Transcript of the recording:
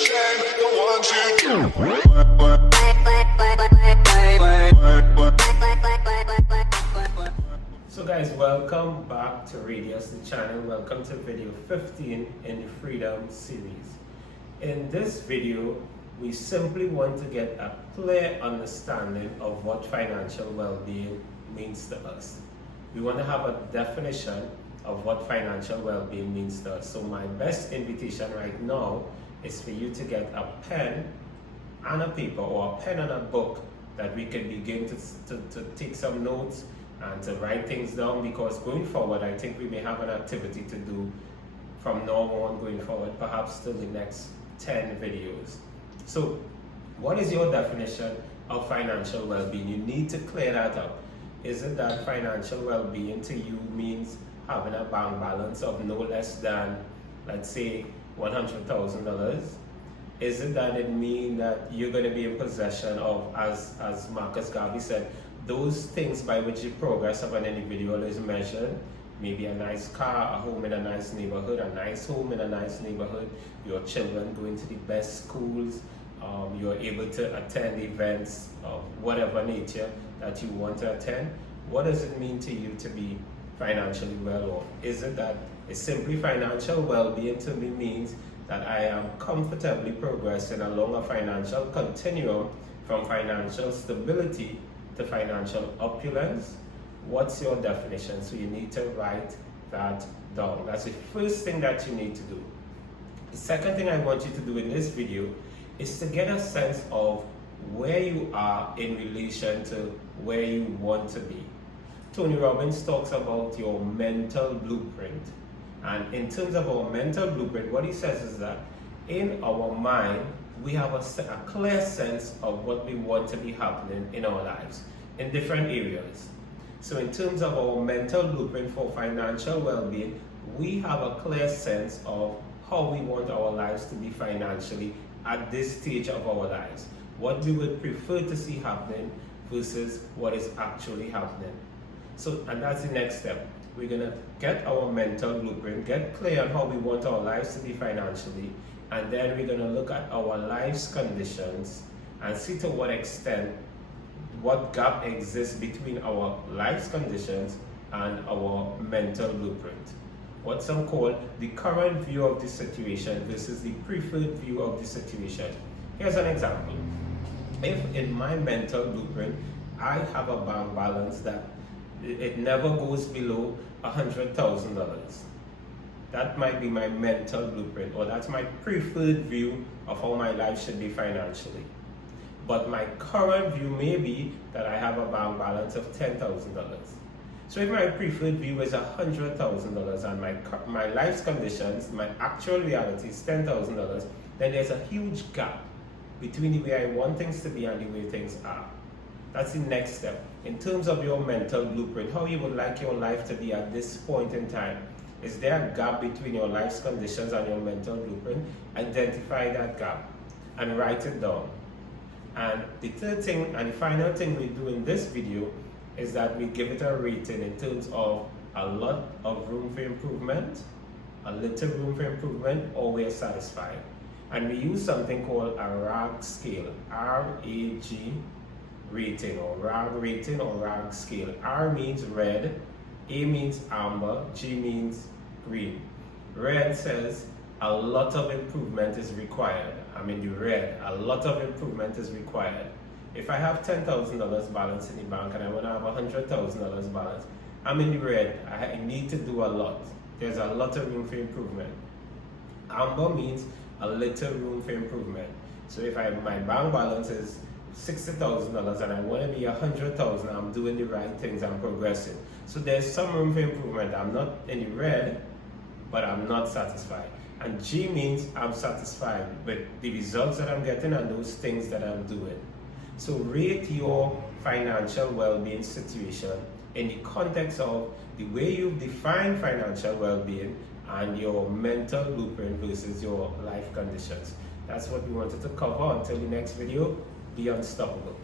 shame the ones you do. So guys, welcome back to Rydeus-The channel. Welcome to video 15 in the Freedom series. In this video, we simply want to get a clear understanding of what financial well-being means to us. We want to have a definition of what financial well-being means to us. So my best invitation right now is for you to get a pen and a paper, or a pen and a book, that we can begin to take some notes and to write things down, because going forward I think we may have an activity to do from now on going forward, perhaps till the next 10 videos. So what is your definition of financial well-being? You need to clear that up. Is it that financial well-being to you means having a bank balance of no less than, let's say, $100,000? Is it that it means that you're going to be in possession of, as Marcus Garvey said, those things by which the progress of an individual is measured? Maybe a nice car, a home in a nice neighborhood, a nice home in a nice neighborhood, your children going to the best schools, you're able to attend events of whatever nature that you want to attend. What does it mean to you to be financially well off? Is it that it's simply financial well-being to me means that I am comfortably progressing along a financial continuum from financial stability to financial opulence? What's your definition? So you need to write that down. That's the first thing that you need to do. The second thing I want you to do in this video is to get a sense of where you are in relation to where you want to be. Tony Robbins talks about your mental blueprint. And in terms of our mental blueprint, what he says is that in our mind, we have a clear sense of what we want to be happening in our lives in different areas. So in terms of our mental blueprint for financial well-being, we have a clear sense of how we want our lives to be financially at this stage of our lives. What we would prefer to see happening versus what is actually happening. So, and that's the next step. We're gonna get our mental blueprint, get clear on how we want our lives to be financially, and then we're gonna look at our life's conditions and see to what extent, what gap exists between our life's conditions and our mental blueprint. What some call the current view of the situation versus the preferred view of the situation. Here's an example. If in my mental blueprint, I have a bank balance that it never goes below $100,000. That might be my mental blueprint, or that's my preferred view of how my life should be financially. But my current view may be that I have a bank balance of $10,000. So if my preferred view is $100,000 and my life's conditions, my actual reality is $10,000, then there's a huge gap between the way I want things to be and the way things are. That's the next step. In terms of your mental blueprint, how you would like your life to be at this point in time. Is there a gap between your life's conditions and your mental blueprint? Identify that gap and write it down. And the third thing and the final thing we do in this video is that we give it a rating in terms of a lot of room for improvement, a little room for improvement, or we're satisfied. And we use something called a RAG scale, R-A-G rating, or RAG rating, or RAG scale. R means red, A means amber, G means green. Red says a lot of improvement is required. I'm in the red, a lot of improvement is required. If I have $10,000 balance in the bank and I want to have $100,000 balance, I'm in the red. I need to do a lot. There's a lot of room for improvement. Amber means a little room for improvement. So if my bank balance is $60,000 and I want to be $100,000, I'm doing the right things, I'm progressing. So there's some room for improvement. I'm not in the red, but I'm not satisfied. And G means I'm satisfied with the results that I'm getting and those things that I'm doing. So rate your financial well-being situation in the context of the way you've defined financial well-being and your mental blueprint versus your life conditions. That's what we wanted to cover. Until the next video, be unstoppable.